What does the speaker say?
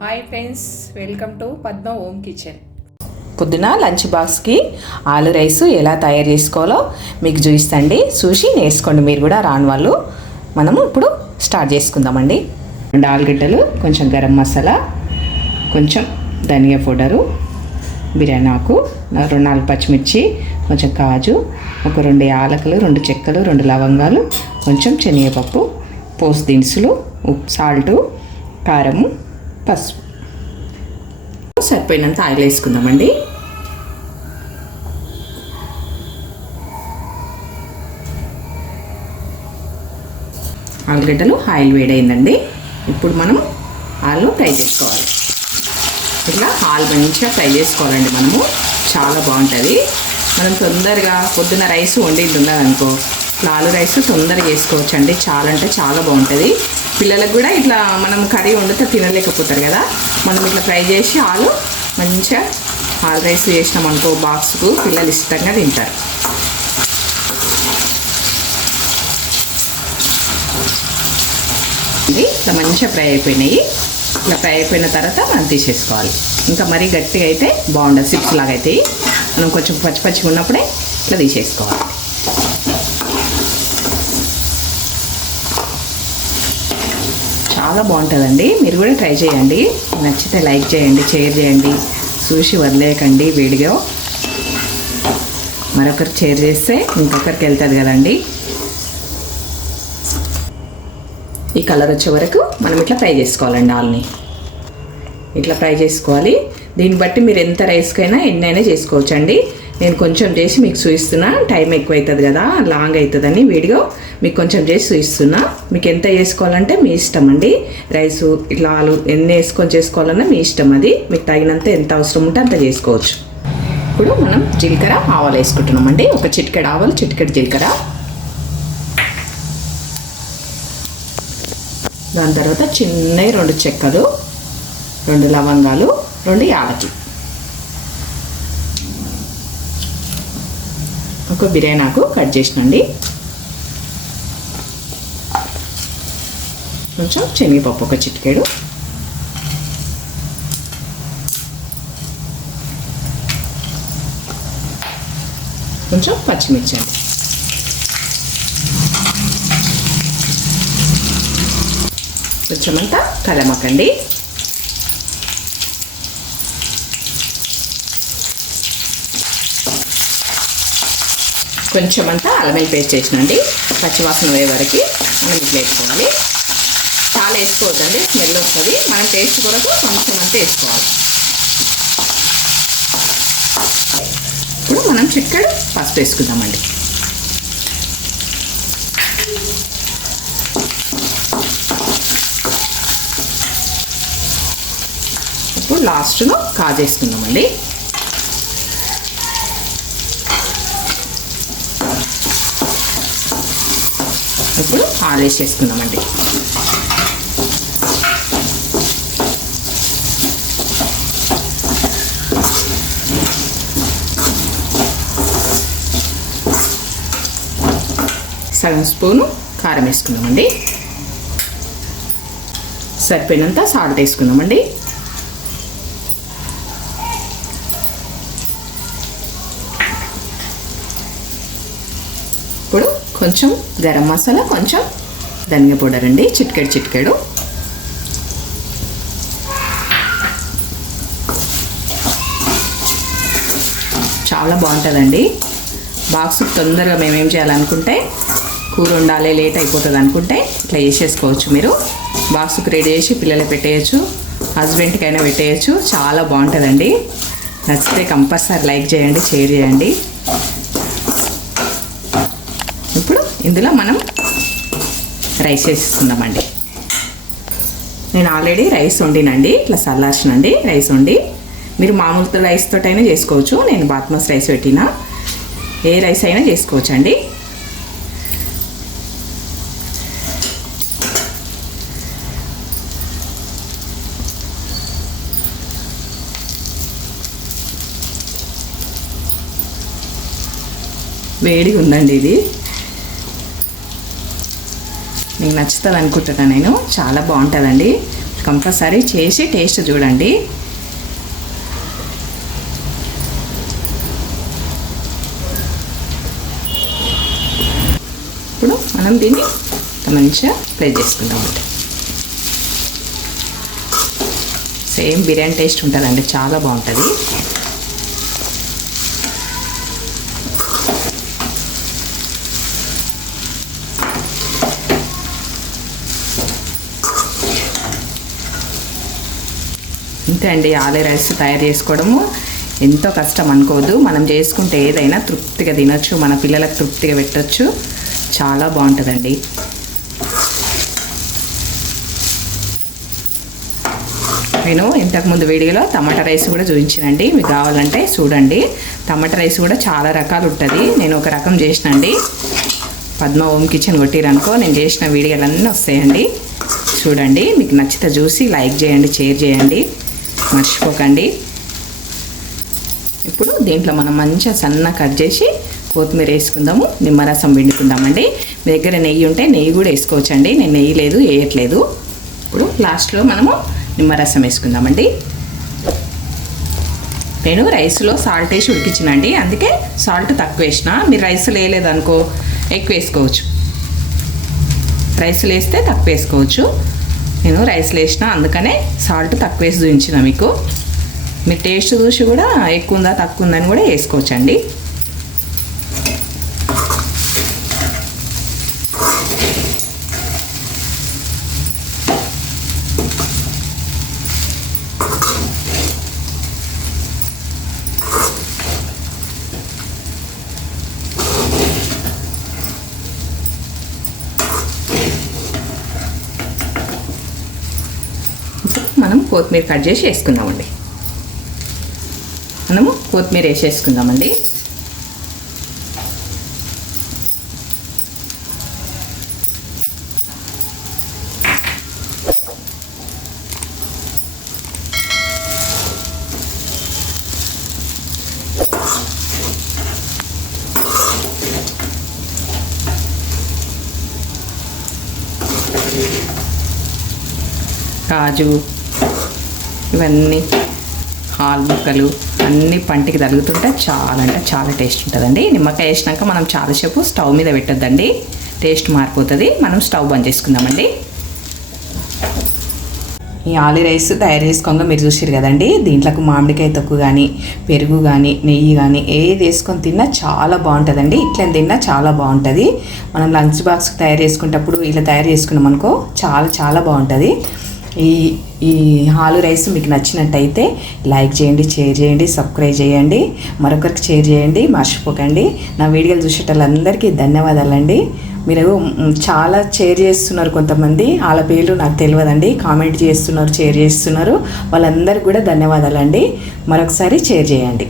Hi friends, welcome to Padma home kitchen. పొద్దున lunch బాక్స్కి ఆలు రైస్ ఎలా తయారు చేసుకోవాలో మీకు చూపిస్తండి. చూసి నేర్చుకోండి మీరు కూడా రాని వాళ్ళు. మనము ఇప్పుడు స్టార్ట్ చేసుకుందామండి. 2 ఆలుగడ్డలు, కొంచెం గరం మసాలా, కొంచెం ధనియా పౌడరు, బిర్యానీ ఆకు, 4 పచ్చిమిర్చి, కొంచెం కాజు, ఒక 2 యాలకులు, 2 చెక్కలు, 2 లవంగాలు, కొంచెం శనగపప్పు, పోసు దినుసులు, ఉప్పు, సాల్టు, కారము, పసుపు. సరిపోయినంత ఆయిల్ వేసుకుందామండి. ఆలుగడ్డలు ఆయిల్ వేడైందండి. ఇప్పుడు మనం ఆలు ఫ్రై చేసుకోవాలి. ఇట్లా ఆలు మంచిగా ఫ్రై చేసుకోవాలండి. మనము చాలా బాగుంటుంది. మనం తొందరగా పొద్దున్న రైస్ వండింది ఉన్నదనుకో, ఇట్లా ఆలు రైస్ తొందరగా వేసుకోవచ్చండి. చాలా అంటే చాలా బాగుంటుంది. పిల్లలకు కూడా ఇట్లా మనం కర్రీ వండితే తినలేకపోతారు కదా, మనం ఇట్లా ఫ్రై చేసి ఆలు మంచిగా ఆలు రైస్ చేసినాం అనుకో బాక్స్కు, పిల్లలు ఇష్టంగా తింటారు. ఇట్లా మంచిగా ఫ్రై అయిపోయినాయి. ఇట్లా ఫ్రై అయిపోయిన తర్వాత మనం తీసేసుకోవాలి. ఇంకా మరీ గట్టిగా అయితే బాగుండదు, చిప్స్ లాగా అవుతాయి. మనం కొంచెం పచ్చి పచ్చిగా ఉన్నప్పుడే ఇట్లా తీసేసుకోవాలి. చాలా బాగుంటుందండి. మీరు కూడా ట్రై చేయండి. నచ్చితే లైక్ చేయండి, షేర్ చేయండి, చూసి వదిలేయకండి. వీడియో మరొకరికి షేర్ చేస్తే ఇంకొకరికి వెళ్తుంది కదండి. ఈ కలర్ వచ్చే వరకు మనం ఇట్లా ఫ్రై చేసుకోవాలండి. ఆల్ని ఇట్లా ఫ్రై చేసుకోవాలి. దీన్ని బట్టి మీరు ఎంత రైస్కైనా ఎన్నైనా చేసుకోవచ్చండి. నేను కొంచెం చేసి మీకు చూపిస్తున్నా, టైం ఎక్కువ అవుతుంది కదా, లాంగ్ అవుతుందని వీడియో మీకు కొంచెం చేసి చూపిస్తున్నా. మీకు ఎంత చేసుకోవాలంటే మీ ఇష్టం అండి. రైసు ఇట్లా ఆలు ఎన్ని వేసుకొని చేసుకోవాలన్నా మీ ఇష్టం. అది మీకు తగినంత ఎంత అవసరం ఉంటే అంత చేసుకోవచ్చు. ఇప్పుడు మనం జీలకర్ర ఆవాలు వేసుకుంటున్నామండి. ఒక చిటికెడు ఆవాలు, చిటికెడు జీలకర్ర. దాని తర్వాత చిన్న 2 చెక్కలు, 2 లవంగాలు, 2 యాలకులు, ఒక బిర్యానీ ఆకు కట్ చేసినండి, కొంచెం శనగపప్పు ఒక చిటికెడు, కొంచెం పచ్చిమిర్చి అండి, కొంచెం అంతా కలమకండి, కొంచెం అంతా అల్లం పేస్ట్ చేసినండి. పచ్చివాసన పోయే వరకు మనం ఇట్లా వేసుకోవాలి. చాలా వేసుకోవద్దండి, స్మెల్ వస్తుంది. మనం టేస్ట్ కొరకు కొంచెం అంతా వేసుకోవాలి. ఇప్పుడు మనం చిటికెడు పసుపు వేసుకుందామండి. ఇప్పుడు లాస్ట్లో కాజు వేసుకుందామండి. ఇప్పుడు ఆలు వేసేసుకుందామండి. సగం స్పూను కారం వేసుకుందామండి. సరిపోయినంత సాల్ట్ వేసుకుందామండి. ఇప్పుడు కొంచెం గరం మసాలా, కొంచెం ధనియా పౌడర్ అండి, చిటికెడు. చాలా బాగుంటుందండి. బాక్స్ తొందరగా మేమేం చేయాలనుకుంటే, కూర ఉండాలి లేట్ అయిపోతుంది అనుకుంటే ఇట్లా చేసేసుకోవచ్చు. మీరు బాక్స్కి రెడీ చేసి పిల్లలు పెట్టేయచ్చు, హస్బెండ్కైనా పెట్టేయచ్చు. చాలా బాగుంటుందండి. నచ్చితే కంపల్సరీ లైక్ చేయండి, షేర్ చేయండి. ఇప్పుడు ఇందులో మనం రైస్ వేసుకుందామండి. నేను ఆల్రెడీ రైస్ వండినండి, ఇట్లా చల్లార్చినండి రైస్ వండి. మీరు మామూలు రైస్ తోటైనా చేసుకోవచ్చు. నేను బాస్మతి రైస్ పెట్టిన, ఏ రైస్ అయినా చేసుకోవచ్చు అండి. వేడిగా ఉందండి ఇది. మీకు నచ్చుతుంది అనుకుంటున్నాను నేను. చాలా బాగుంటుందండి. కంపల్సరీ చేసి టేస్ట్ చూడండి. ఇప్పుడు మనం దీన్ని మంచిగా ఫ్రై చేసుకుందామండి. సేమ్ బిర్యానీ టేస్ట్ ఉంటుందండి, చాలా బాగుంటుంది. ఇంతే అండి, ఆలూ రైస్ తయారు చేసుకోవడము ఎంతో కష్టం అనుకోవద్దు. మనం చేసుకుంటే ఏదైనా తృప్తిగా తినొచ్చు, మన పిల్లలకు తృప్తిగా పెట్టచ్చు. చాలా బాగుంటుందండి. నేను ఇంతకుముందు వీడియోలో టమాటా రైస్ కూడా చూపించానండి, మీకు కావాలంటే చూడండి. టమాటా రైస్ కూడా చాలా రకాలు ఉంటుంది. నేను ఒక రకం చేసినండి. పద్మ హోమ్ కిచెన్ కొట్టిరనుకో నేను చేసిన వీడియోలన్నీ వస్తాయండి, చూడండి. మీకు నచ్చితే చూసి లైక్ చేయండి, షేర్ చేయండి, మర్చిపోకండి. ఇప్పుడు దీంట్లో మనం మంచిగా సన్న కట్ చేసి కొత్తిమీర వేసుకుందాము, నిమ్మరసం పిండుకుందామండి. మీ దగ్గర నెయ్యి ఉంటే నెయ్యి కూడా వేసుకోవచ్చండి. నేను నెయ్యి లేదు, వేయట్లేదు. ఇప్పుడు లాస్ట్లో మనము నిమ్మరసం వేసుకుందామండి. నేను రైస్లో సాల్ట్ వేసి ఉడికించినండి, అందుకే సాల్ట్ తక్కువ వేసిన. మీరు రైస్లో వేయలేదనుకో ఎక్కువ వేసుకోవచ్చు, రైస్లో వేస్తే తక్కువ వేసుకోవచ్చు. నేను రైస్లో వేసిన, అందుకనే సాల్ట్ తక్కువ వేసి చూపించిన మీకు. మీరు టేస్ట్ చూసి కూడా ఎక్కువ ఉందా తక్కువ ఉందని కూడా వేసుకోవచ్చండి. మనం కొత్తిమీర కట్ చేసి వేసుకుందామండి. మనము కొత్తిమీర వేసేసుకుందామండి. కాజు ఇవన్నీ హాల్ ముక్కలు అన్నీ పంటికి తగులుతుంటే చాలా అంటే చాలా టేస్ట్ ఉంటుందండి. నిమ్మకాయ వేసినాక మనం చాలాసేపు స్టవ్ మీద పెట్టొద్దండి, టేస్ట్ మారిపోతుంది. మనం స్టవ్ బంద్ చేసుకుందామండి. ఈ ఆలూ రైస్ తయారు చేసుకోగా మీరు చూసారు కదండి. దీంట్లోకి మామిడికాయ తొక్కు కానీ, పెరుగు కానీ, నెయ్యి కానీ ఏది వేసుకొని తిన్నా చాలా బాగుంటుందండి. ఇట్లా తిన్నా చాలా బాగుంటుంది. మనం లంచ్ బాక్స్ తయారు చేసుకునేటప్పుడు ఇలా తయారు చేసుకున్నాం అనుకో చాలా చాలా బాగుంటుంది. ఈ ఆలూ రైస్ మీకు నచ్చినట్టయితే లైక్ చేయండి, షేర్ చేయండి, సబ్స్క్రైబ్ చేయండి, మరొకరికి షేర్ చేయండి, మర్చిపోకండి. నా వీడియోలు చూసేటోళ్ళందరికీ ధన్యవాదాలండి. మీరు చాలా షేర్ చేస్తున్నారు, కొంతమంది వాళ్ళ పేర్లు నాకు తెలియదండి, కామెంట్ చేస్తున్నారు, షేర్ చేస్తున్నారు. వాళ్ళందరికీ కూడా ధన్యవాదాలండి. మరొకసారి షేర్ చేయండి.